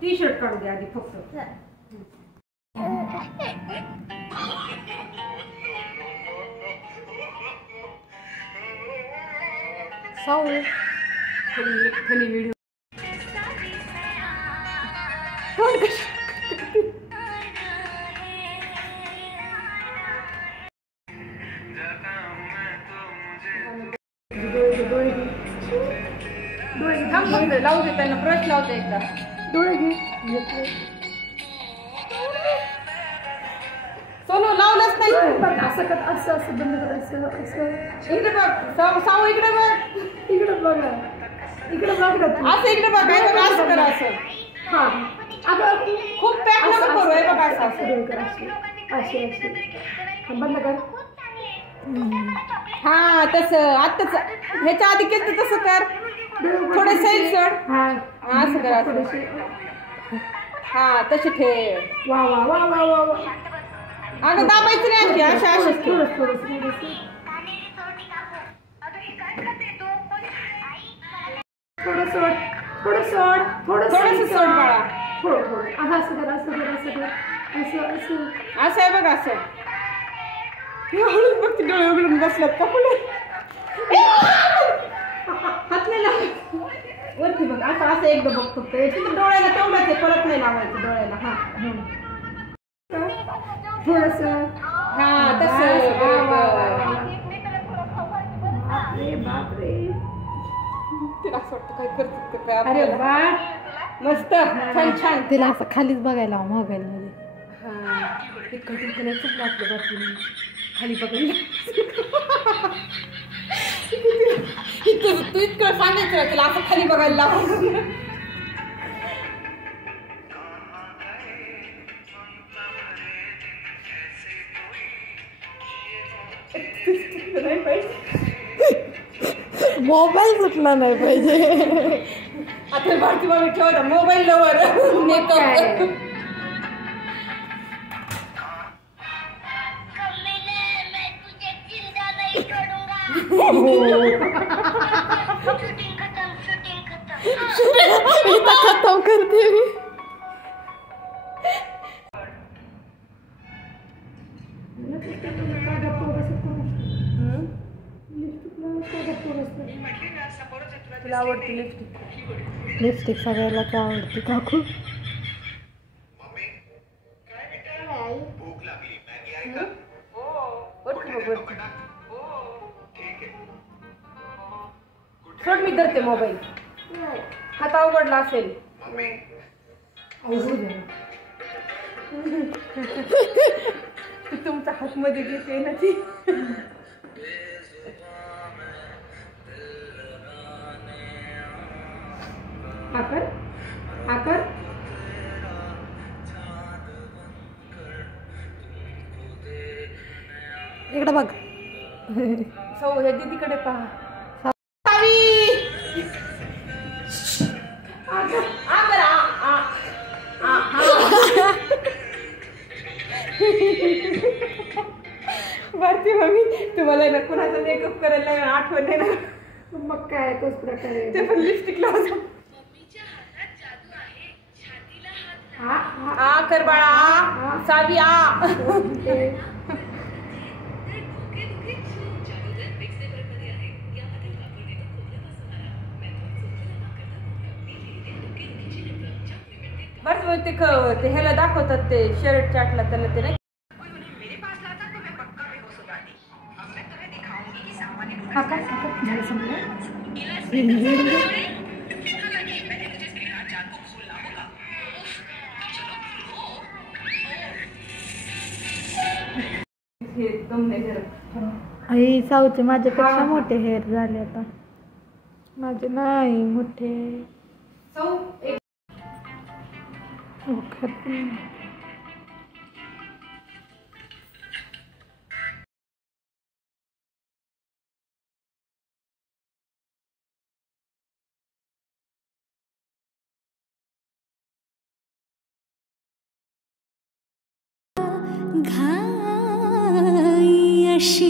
T shirt काढू दे आधी फक्त. फनी व्हिडिओ लावू दे त्यांना ब्रश लावते एकदा. डोळे घे सोनू लावलंच नाही. असं कर असं असं बंद करायचं असं. इकडे बघ साऊ इकडे बघ. इकडे बघ इकडे बघ असं इकडे बघ काय बघ असं कर असं. हा अगं खूप पॅक नको करू हे बघ असं असं असे असे बंद कर. हा तसं आत्ताच ह्याच्या आधी केलं तसं कर. थोडं साईड सोड. हा असं कर असं. हा तसे ठेव. वा वा वा वा वा वा. अगं दाबायचं नाही अशी अशा अशाच ठेव. थोडं सोड थोडं सोड थोडंसं सोड बाळा. थोडं थोडं असं कर असं कर असं कर असं असं असं आहे बघ असं. बघ डोळे उघडून बसल्यात का पुढे. हात नाही लावायचं वरती बघ असं असं एकदा बघ फक्त. तिथं डोळ्याला तेवढंच आहे परत नाही लावायचं डोळ्याला. हा थोडस हा तसं. बापरे तिला असं वाटतं काय करत काय. अरे वा मस्त छान छान. तिला असं खालीच बघायला मोबाईल मध्ये. हा इकडे खूप वाटलं बाकी खाली बघायला. तू इतकं सांगायचं तुला असं खाली बघायला लावून. मोबाईल सुटला नाही पाहिजे. आता भारती बाबा ठेवता मोबाईल लवर मेकअप. खत्म करते मी. तुला आवडते लिपस्टिक. लिपस्टिक सगळ्यालाच आवडते काकू. सोड मी धरते मोबाईल. हात अवघडला असेल. तुमचा हात मध्ये घेते ना ती. आकर आकर इकडे बघ. सौ ह्या दीदीकडे पहा. भारती मम्मी तुम्हाला ना कुणाचा मेकअप करायला आठवण नाही ना. मग काय तोच प्रकार आहे. ते पण लिपस्टिक लावतो. आ कर बाळा सावी आ. बरं ते ह्याला दाखवतात ते शर्ट चाटला त्याला ते नाही. आई साऊचे माझ्यापेक्षा मोठे हेअर झाले आता. माझे नाही मोठे. घाई अशी